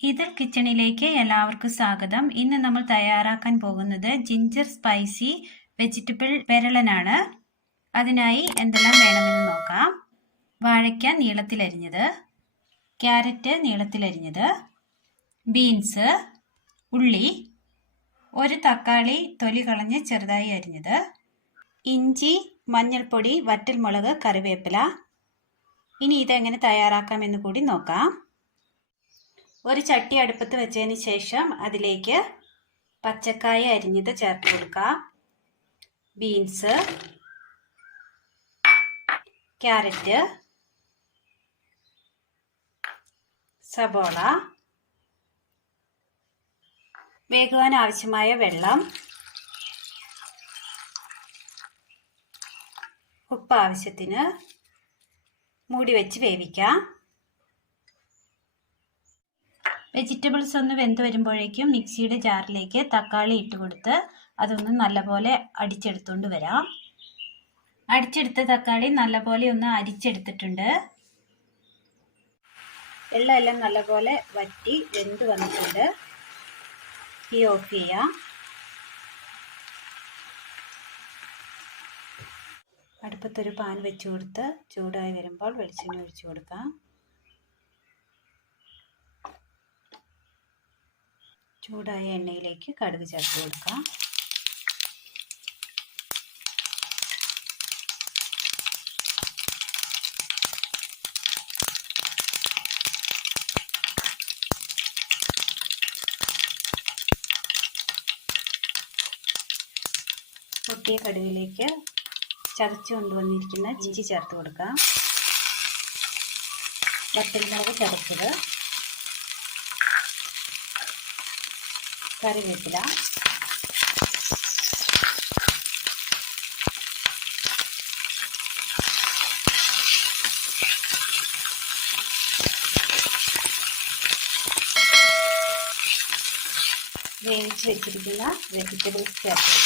ഇതിൽ കിച്ചണിലേക്ക് എല്ലാവർക്കും സ്വാഗതം. ഇന്ന് നമ്മൾ തയ്യാറാക്കാൻ പോകുന്നത് ജിഞ്ചർ സ്പൈസി വെജിറ്റബിൾ പെരളനാണ്. അതിനായി എന്തെല്ലാം വേണമെന്ന് നോക്കാം. വാഴയ്ക്ക നീളത്തിലരിഞ്ഞത് ക്യാരറ്റ് നീളത്തിലരിഞ്ഞത് ബീൻസ് ഉള്ളി ഒരു തക്കാളി തൊലി കളഞ്ഞ് ചെറുതായി അരിഞ്ഞത് ഇഞ്ചി മഞ്ഞൾപ്പൊടി വറ്റൽമുളക് കറിവേപ്പില. ഇനി ഇതെങ്ങനെ തയ്യാറാക്കാമെന്ന് കൂടി നോക്കാം. ഒരു ചട്ടി അടുപ്പത്ത് വെച്ചതിന് ശേഷം അതിലേക്ക് പച്ചക്കായ അരിഞ്ഞത് ചേർത്ത് കൊടുക്കാം. ബീൻസ് ക്യാരറ്റ് സബോള വേകുവാൻ ആവശ്യമായ വെള്ളം ഉപ്പ് ആവശ്യത്തിന് മൂടി വെച്ച് വേവിക്കാം. വെജിറ്റബിൾസ് ഒന്ന് വെന്ത് വരുമ്പോഴേക്കും മിക്സിയുടെ ജാറിലേക്ക് തക്കാളി ഇട്ട് കൊടുത്ത് അതൊന്ന് നല്ലപോലെ അടിച്ചെടുത്തുകൊണ്ട് വരാം. അടിച്ചെടുത്ത തക്കാളി നല്ലപോലെ ഒന്ന് അരിച്ചെടുത്തിട്ടുണ്ട്. വെള്ളം എല്ലാം നല്ലപോലെ വറ്റി വെന്ത് വന്നിട്ടുണ്ട്. തീ ഓഫ് ചെയ്യാം. അടുപ്പത്തൊരു പാൻ വെച്ച് കൊടുത്ത് ചൂടായി വരുമ്പോൾ വെളിച്ചെണ്ണ ഒഴിച്ചു കൊടുക്കാം. ചൂടായ എണ്ണയിലേക്ക് കടുക് ചേർത്ത് കൊടുക്കാം. പൊട്ടിയ കടുകിലേക്ക് ചതച്ചു കൊണ്ടുവന്നിരിക്കുന്ന ഇഞ്ചി ചേർത്ത് കൊടുക്കാം. വട്ടൽമുളക് ചതച്ചത്. കറിവേപ്പില വേവിച്ച് വെച്ചിരിക്കുന്ന വെജിറ്റബിൾസ് ചേർത്ത്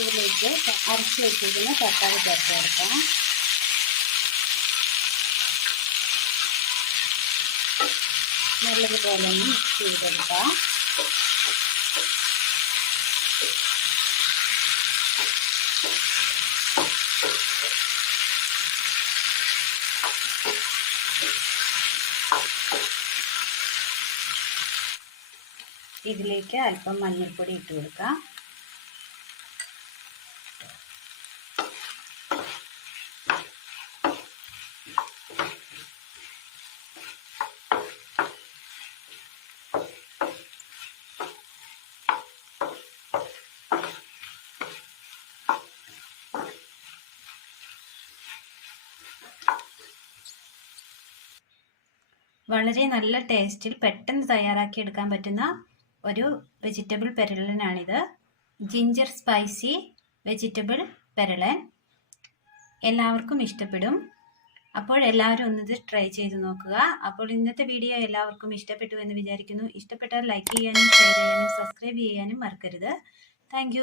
ഇതിലേക്ക് അരച്ച് വെച്ചിരിക്കുന്ന തക്കാളി ചേർത്ത് കൊടുക്കാം. നല്ലതുപോലെ മിക്സ് ചെയ്തെടുക്കാം. ഇതിലേക്ക് അല്പം മഞ്ഞൾപ്പൊടി ഇട്ട് കൊടുക്കാം. വളരെ നല്ല ടേസ്റ്റിൽ പെട്ടെന്ന് തയ്യാറാക്കി എടുക്കാൻ പറ്റുന്ന ഒരു വെജിറ്റബിൾ പെരളനാണിത്. ജിഞ്ചർ സ്പൈസി വെജിറ്റബിൾ പെരളൻ. എല്ലാവർക്കും ഇഷ്ടപ്പെടും. അപ്പോൾ എല്ലാവരും ഒന്നിത് ട്രൈ ചെയ്ത് നോക്കുക. അപ്പോൾ ഇന്നത്തെ വീഡിയോ എല്ലാവർക്കും ഇഷ്ടപ്പെട്ടു എന്ന് വിചാരിക്കുന്നു. ഇഷ്ടപ്പെട്ടാൽ ലൈക്ക് ചെയ്യാനും ഷെയർ ചെയ്യാനും സബ്സ്ക്രൈബ് ചെയ്യാനും മറക്കരുത്. താങ്ക്